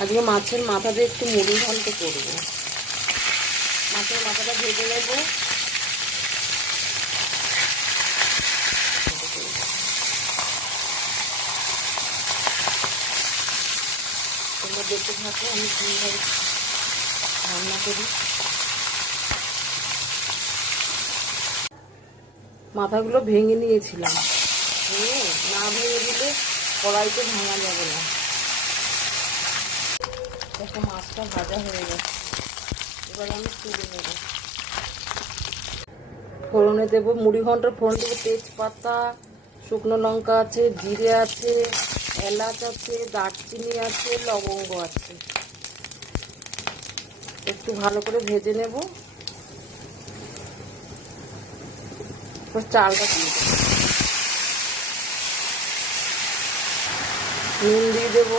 আজকে মাছের মাথা দিয়ে একটু মুড়ি ঘন্ট করব। মাছের মাথাটা ভেজে নেব। তোমরা দেখতে থাকো আমি কীভাবে রান্না করি। মাথাগুলো ভেঙে নিয়েছিলাম, না ভেঙে দিলে কড়াইতে ভাঙা যাবে না। দেখো মাছটা ভাজা হয়ে গেছে, এবার আমি তুলে নেব। ফোড়নে দেবো, মুড়ি ঘন্টার ফোড়ন দেবো তেজপাতা, শুকনো লঙ্কা আছে, জিরে আছে, এলাচ আছে, দারচিনি আছে, লবঙ্গ আছে। একটু ভালো করে ভেজে নেব। চালটা দিয়ে দেবো, নুন দিয়ে দেবো।